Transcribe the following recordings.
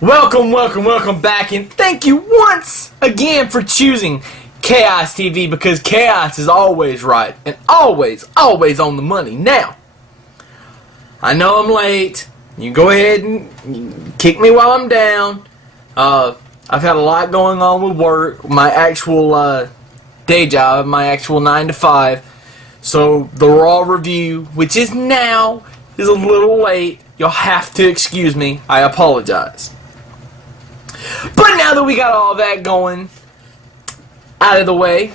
Welcome back, and thank you once again for choosing Chaos TV, because Chaos is always right and always on the money. Now, I know I'm late. You can go ahead and kick me while I'm down. I've had a lot going on with work, my actual day job, my actual 9 to 5. So the Raw review, which is now, is a little late. You'll have to excuse me. I apologize. But now that we got all that going out of the way,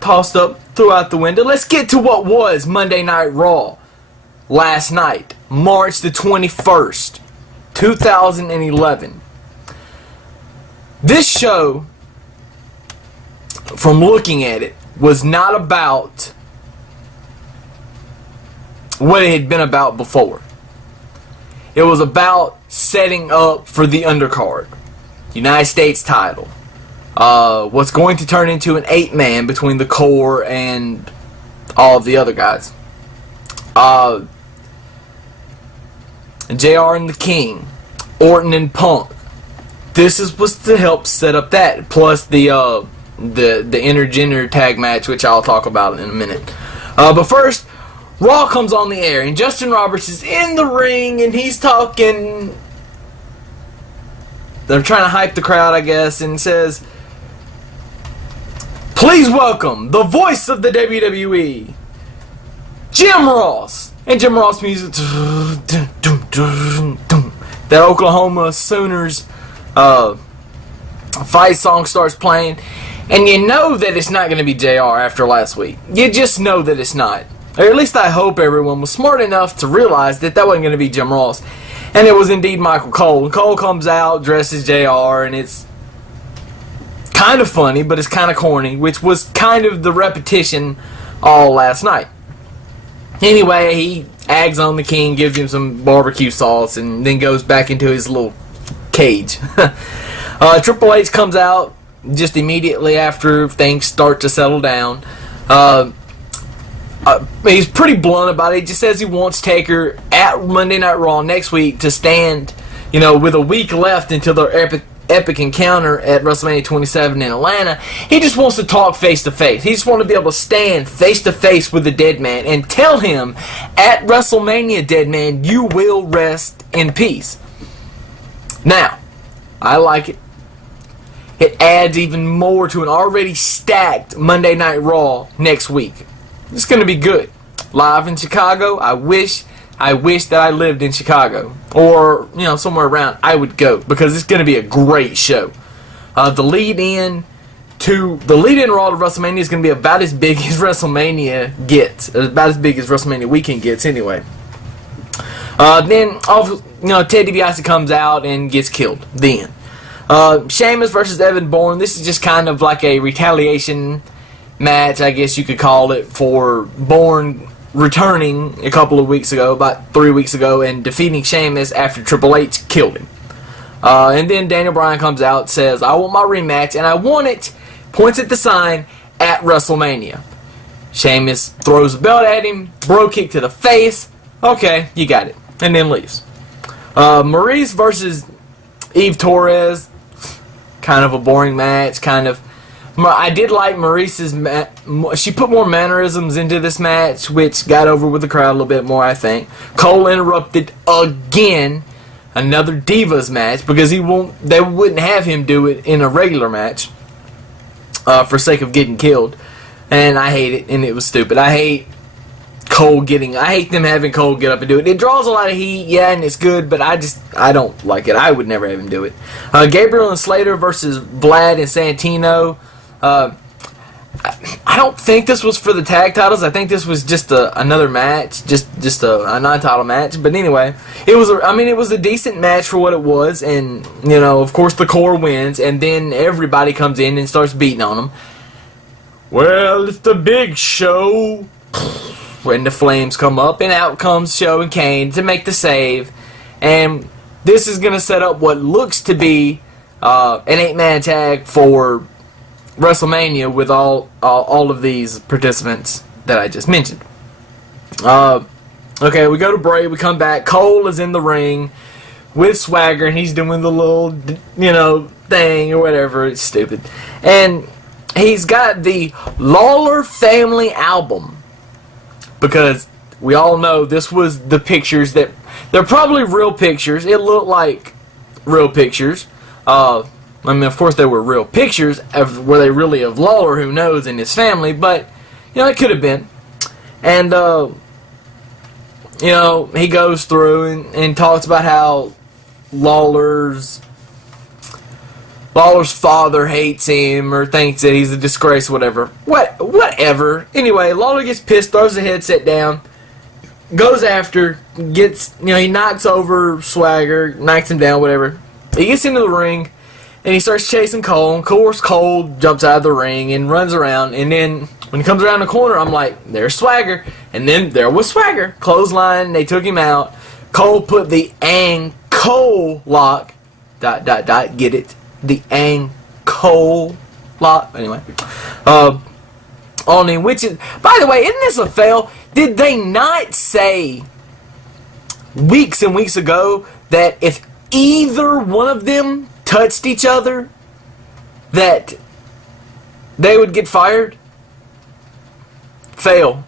tossed up throughout the window, let's get to what was Monday Night Raw last night, March the 21st, 2011. This show, from looking at it, was not about what it had been about before. It was about setting up for the undercard. United States title. What's going to turn into an 8-man between the core and all of the other guys. JR and the King. Orton and Punk. This was to help set up that. Plus the intergender tag match, which I'll talk about in a minute. But first, Raw comes on the air, and Justin Roberts is in the ring, and he's talking. They're trying to hype the crowd, I guess, and says, "Please welcome the voice of the WWE, Jim Ross." And Jim Ross music, that Oklahoma Sooners fight song starts playing, and you know that it's not going to be JR after last week. You just know that it's not. Or at least I hope everyone was smart enough to realize that that wasn't going to be Jim Ross. And it was indeed Michael Cole. And Cole comes out dressed as JR, and it's kind of funny, but it's kind of corny, which was kind of the repetition all last night. Anyway, he aggs on the King, gives him some barbecue sauce, and then goes back into his little cage. Triple H comes out just immediately after things start to settle down. He's pretty blunt about it. He just says he wants Taker at Monday Night Raw next week to stand, with a week left until their epic encounter at WrestleMania 27 in Atlanta. He just wants to talk face to face. He just wants to be able to stand face to face with the dead man and tell him at WrestleMania, dead man, you will rest in peace. Now, I like it. It adds even more to an already stacked Monday Night Raw next week. It's going to be good. Live in Chicago, I wish that I lived in Chicago. Or, somewhere around, I would go. Because it's going to be a great show. The lead-in Raw to WrestleMania is going to be about as big as WrestleMania gets. About as big as WrestleMania weekend gets, anyway. Then, Ted DiBiase comes out and gets killed. The end. Sheamus versus Evan Bourne. This is just kind of like a retaliation match, I guess you could call it, for Bourne returning a couple of weeks ago, about 3 weeks ago, and defeating Sheamus after Triple H killed him. And then Daniel Bryan comes out, says, "I want my rematch, and I want it," points at the sign, "at WrestleMania." Sheamus throws the belt at him, bro kick to the face. Okay, you got it. And then leaves. Maurice versus Eve Torres, kind of a boring match, I did like Maurice's she put more mannerisms into this match, which got over with the crowd a little bit more, I think. Cole interrupted again, another Divas match, because they wouldn't have him do it in a regular match for sake of getting killed. And I hate it, and it was stupid. I hate them having Cole get up and do it. It draws a lot of heat, yeah, and it's good, but I don't like it. I would never have him do it. Gabriel and Slater versus Vlad and Santino. I don't think this was for the tag titles. I think this was just another match, just a non-title match. But anyway, it was a decent match for what it was, and of course the core wins, and then everybody comes in and starts beating on them. Well, it's the big show. When the flames come up, and out comes Show and Kane to make the save, and this is going to set up what looks to be an 8-man tag for WrestleMania with all of these participants that I just mentioned. Okay, we go to break. We come back. Cole is in the ring. with Swagger, and he's doing the little, thing or whatever. It's stupid. And he's got the Lawler Family album, because we all know this was the pictures that, they're probably real pictures. It looked like real pictures. I mean, of course, they were real pictures. Were they really of Lawler? Who knows, and his family? But, it could have been. And, he goes through and talks about how Lawler's father hates him or thinks that he's a disgrace or whatever. Whatever. Anyway, Lawler gets pissed, throws the headset down, goes after, he knocks over Swagger, knocks him down, whatever. He gets into the ring, and he starts chasing Cole. Of course, Cole jumps out of the ring and runs around, and then when he comes around the corner, I'm like, there's Swagger. And then there was Swagger. Clothesline, they took him out. Cole put the ankle lock, ... get it? The ankle lock. Anyway. On him, which is, by the way, isn't this a fail? Did they not say weeks and weeks ago that if either one of them touched each other, that they would get fired? Fail.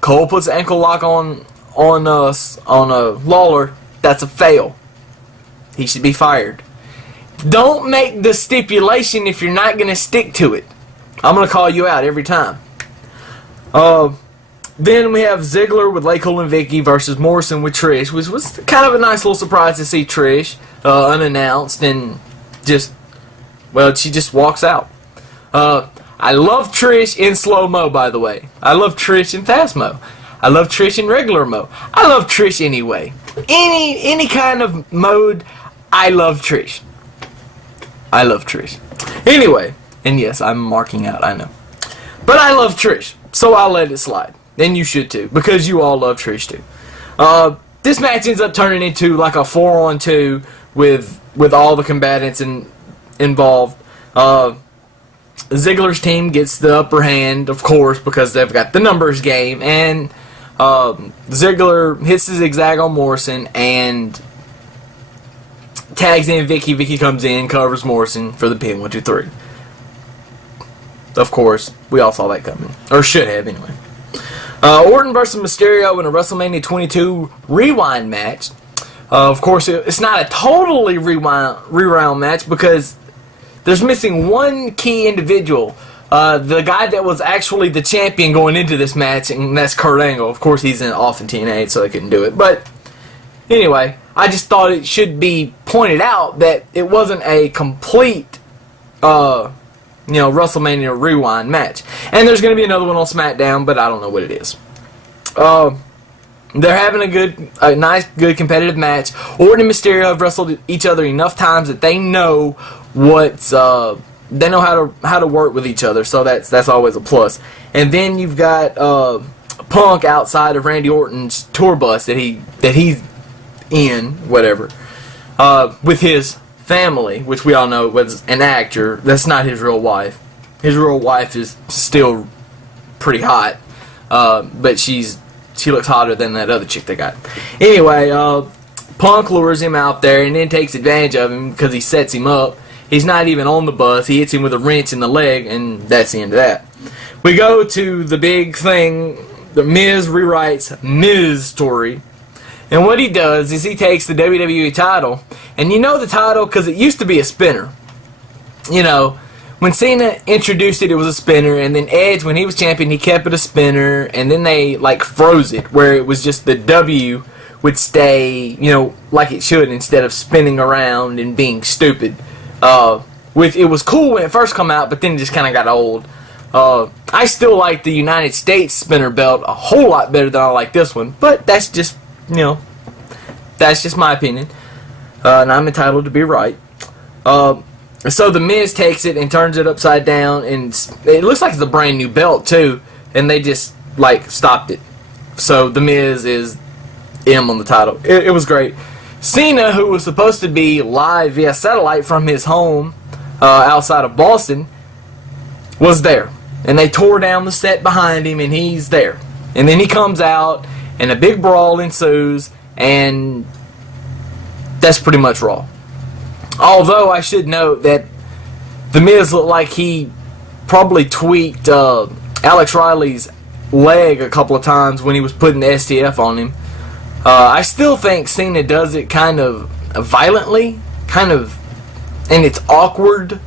Cole puts the ankle lock on Lawler. That's a fail. He should be fired. Don't make the stipulation if you're not going to stick to it. I'm going to call you out every time. Then we have Ziggler with Cole and Vicky versus Morrison with Trish, which was kind of a nice little surprise to see Trish unannounced and she just walks out. I love Trish in slow-mo, by the way. I love Trish in fast-mo. I love Trish in regular mo. I love Trish anyway. Any kind of mode, I love Trish. I love Trish. Anyway, and yes, I'm marking out, I know. But I love Trish, so I'll let it slide. And you should too, because you all love Trish too. This match ends up turning into like a 4-on-2 with all the combatants involved. Ziggler's team gets the upper hand, of course, because they've got the numbers game, and Ziggler hits the zigzag on Morrison and tags in Vicky. Vicky comes in, covers Morrison for the pin. 1, 2, 3. Of course, we all saw that coming, or should have anyway. Orton versus Mysterio in a WrestleMania 22 rewind match. Of course, it's not a totally rewind match because there's missing one key individual. The guy that was actually the champion going into this match, and that's Kurt Angle. Of course, he's off in TNA, so they couldn't do it. But anyway, I just thought it should be pointed out that it wasn't a complete, WrestleMania rewind match. And there's going to be another one on SmackDown, but I don't know what it is. They're having a nice, good competitive match. Orton and Mysterio have wrestled each other enough times that they know they know how to work with each other, so that's always a plus. And then you've got Punk outside of Randy Orton's tour bus that he's in, whatever, with his family, which we all know was an actor. That's not his real wife. His real wife is still pretty hot, but she looks hotter than that other chick they got. Anyway, Punk lures him out there and then takes advantage of him because he sets him up. He's not even on the bus. He hits him with a wrench in the leg, and that's the end of that. We go to the big thing. The Miz rewrites Miz story. And what he does is he takes the WWE title, and the title because it used to be a spinner. When Cena introduced it, it was a spinner, and then Edge, when he was champion, he kept it a spinner, and then they froze it where it was just the W would stay, like it should instead of spinning around and being stupid. It was cool when it first came out, but then it just kind of got old. I still like the United States spinner belt a whole lot better than I like this one, but that's just my opinion, and I'm entitled to be right. So the Miz takes it and turns it upside down, and it looks like it's a brand new belt too, and they just stopped it. So the Miz is M on the title. It was great. Cena, who was supposed to be live via satellite from his home outside of Boston, was there. And they tore down the set behind him, and he's there. And then he comes out, and a big brawl ensues, and that's pretty much Raw. Although I should note that The Miz looked like he probably tweaked Alex Riley's leg a couple of times when he was putting the STF on him. I still think Cena does it kind of violently, and it's awkward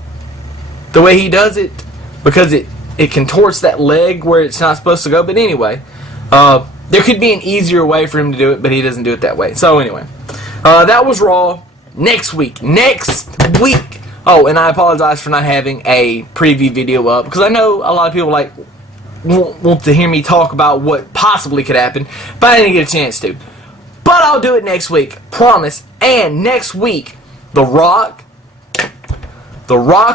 the way he does it, because it contorts that leg where it's not supposed to go. But anyway, there could be an easier way for him to do it, but he doesn't do it that way. So anyway, that was Raw. Next week. Oh, and I apologize for not having a preview video up, because I know a lot of people want to hear me talk about what possibly could happen, but I didn't get a chance to. But I'll do it next week, promise. And next week, The Rock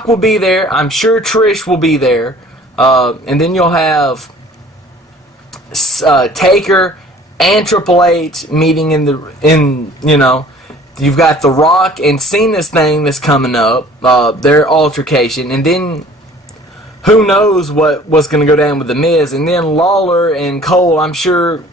will be there. I'm sure Trish will be there. And then you'll have Taker and Triple H meeting you've got The Rock and Cena's thing that's coming up, their altercation, and then who knows what's going to go down with The Miz, and then Lawler and Cole. I'm sure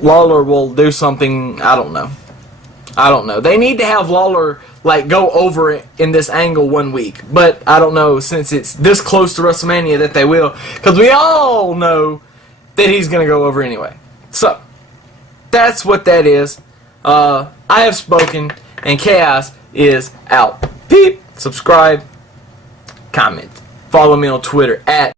Lawler will do something. I don't know. They need to have Lawler go over it in this angle 1 week, but I don't know, since it's this close to WrestleMania, that they will, because we all know that he's going to go over anyway. So that's what that is. I have spoken, and Chaos is out. Peep. Subscribe, comment, follow me on Twitter at